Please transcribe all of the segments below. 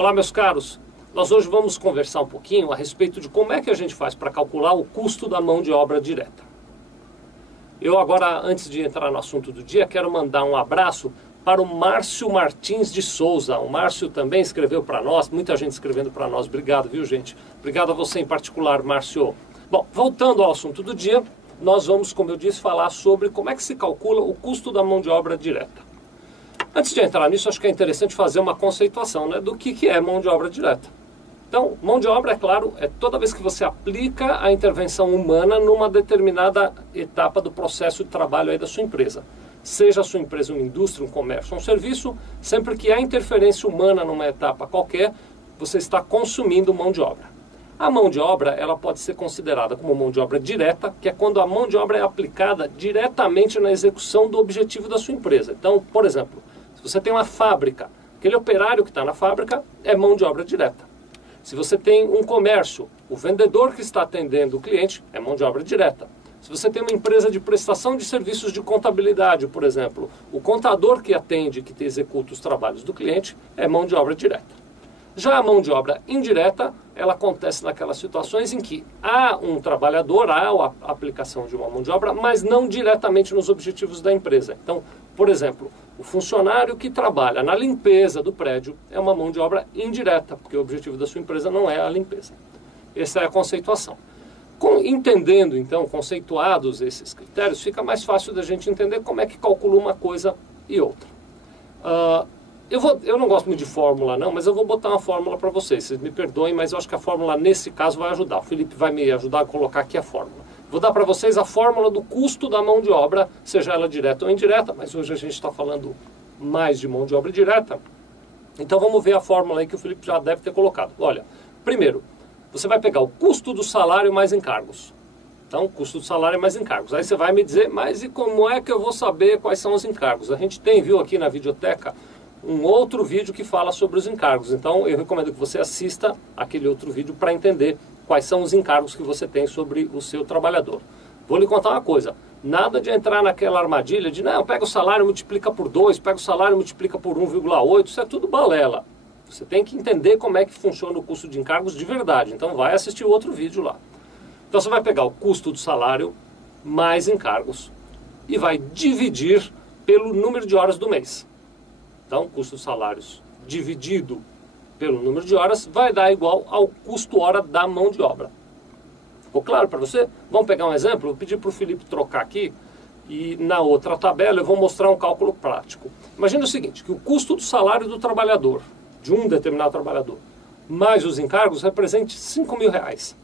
Olá, meus caros. Nós hoje vamos conversar um pouquinho a respeito de como é que a gente faz para calcular o custo da mão de obra direta. Eu agora, antes de entrar no assunto do dia, quero mandar um abraço para o Márcio Martins de Souza. O Márcio também escreveu para nós, muita gente escrevendo para nós. Obrigado, viu, gente? Obrigado a você em particular, Márcio. Bom, voltando ao assunto do dia, nós vamos, como eu disse, falar sobre como é que se calcula o custo da mão de obra direta. Antes de entrar nisso, acho que é interessante fazer uma conceituação, né, do que é mão de obra direta. Então, mão de obra, é claro, é toda vez que você aplica a intervenção humana numa determinada etapa do processo de trabalho aí da sua empresa. Seja a sua empresa uma indústria, um comércio, um serviço, sempre que há interferência humana numa etapa qualquer, você está consumindo mão de obra. A mão de obra, ela pode ser considerada como mão de obra direta, que é quando a mão de obra é aplicada diretamente na execução do objetivo da sua empresa. Então, por exemplo, se você tem uma fábrica, aquele operário que está na fábrica é mão de obra direta. Se você tem um comércio, o vendedor que está atendendo o cliente é mão de obra direta. Se você tem uma empresa de prestação de serviços de contabilidade, por exemplo, o contador que atende, que executa os trabalhos do cliente, é mão de obra direta. Já a mão de obra indireta, ela acontece naquelas situações em que há um trabalhador, há a aplicação de uma mão de obra, mas não diretamente nos objetivos da empresa. Então, por exemplo, o funcionário que trabalha na limpeza do prédio é uma mão de obra indireta, porque o objetivo da sua empresa não é a limpeza. Essa é a conceituação. Entendendo, então, conceituados esses critérios, fica mais fácil da gente entender como é que calcula uma coisa e outra. Eu não gosto muito de fórmula, não, mas eu vou botar uma fórmula para vocês. Vocês me perdoem, mas eu acho que a fórmula, nesse caso, vai ajudar. O Felipe vai me ajudar a colocar aqui a fórmula. Vou dar para vocês a fórmula do custo da mão de obra, seja ela direta ou indireta, mas hoje a gente está falando mais de mão de obra direta. Então vamos ver a fórmula aí que o Felipe já deve ter colocado. Olha, primeiro, você vai pegar o custo do salário mais encargos. Então, custo do salário mais encargos. Aí você vai me dizer, mas e como é que eu vou saber quais são os encargos? A gente viu aqui na videoteca, um outro vídeo que fala sobre os encargos. Então, eu recomendo que você assista aquele outro vídeo para entender quais são os encargos que você tem sobre o seu trabalhador. Vou lhe contar uma coisa, nada de entrar naquela armadilha de, não, pega o salário e multiplica por 2, pega o salário e multiplica por 1,8, isso é tudo balela. Você tem que entender como é que funciona o custo de encargos de verdade. Então, vai assistir o outro vídeo lá. Então, você vai pegar o custo do salário mais encargos e vai dividir pelo número de horas do mês. Então, o custo dos salários dividido pelo número de horas vai dar igual ao custo hora da mão de obra. Ficou claro para você? Vamos pegar um exemplo? Vou pedir para o Felipe trocar aqui e na outra tabela eu vou mostrar um cálculo prático. Imagina o seguinte, que o custo do salário do trabalhador, de um determinado trabalhador, mais os encargos, represente R$5.000.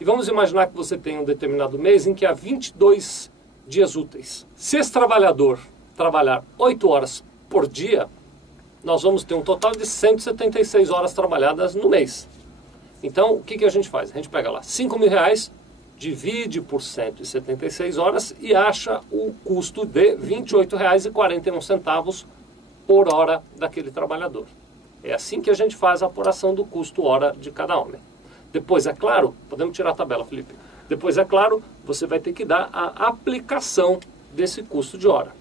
E vamos imaginar que você tem um determinado mês em que há 22 dias úteis. Se esse trabalhador trabalhar 8 horas por dia, nós vamos ter um total de 176 horas trabalhadas no mês. Então, o que a gente faz? A gente pega lá R$5.000, divide por 176 horas e acha o custo de R$28,41 por hora daquele trabalhador. É assim que a gente faz a apuração do custo hora de cada homem. Depois, é claro, podemos tirar a tabela, Felipe. Depois, é claro, você vai ter que dar a aplicação desse custo de hora.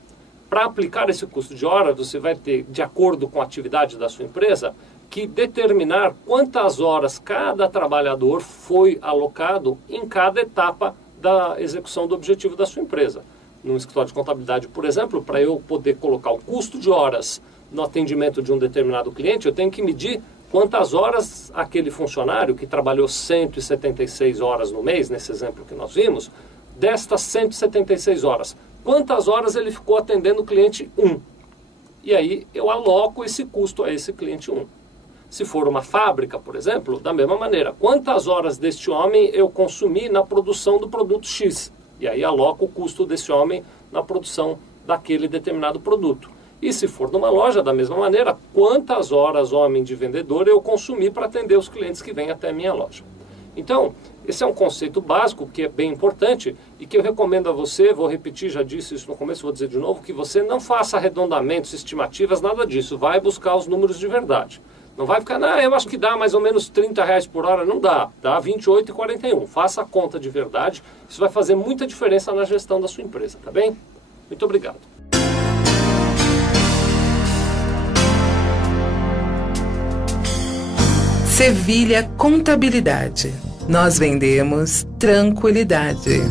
Para aplicar esse custo de hora, você vai ter, de acordo com a atividade da sua empresa, que determinar quantas horas cada trabalhador foi alocado em cada etapa da execução do objetivo da sua empresa. No escritório de contabilidade, por exemplo, para eu poder colocar o custo de horas no atendimento de um determinado cliente, eu tenho que medir quantas horas aquele funcionário que trabalhou 176 horas no mês, nesse exemplo que nós vimos, destas 176 horas, quantas horas ele ficou atendendo o cliente 1. E aí eu aloco esse custo a esse cliente 1. Se for uma fábrica, por exemplo, da mesma maneira, quantas horas deste homem eu consumi na produção do produto X? E aí aloco o custo desse homem na produção daquele determinado produto. E se for numa loja, da mesma maneira, quantas horas homem de vendedor eu consumi para atender os clientes que vêm até a minha loja. Então, esse é um conceito básico que é bem importante e que eu recomendo a você, vou repetir, já disse isso no começo, vou dizer de novo, que você não faça arredondamentos, estimativas, nada disso. Vai buscar os números de verdade. Não vai ficar, não, eu acho que dá mais ou menos R$30 por hora. Não dá, dá R$28,41. Faça a conta de verdade, isso vai fazer muita diferença na gestão da sua empresa, tá bem? Muito obrigado. Sevilha Contabilidade. Nós vendemos tranquilidade.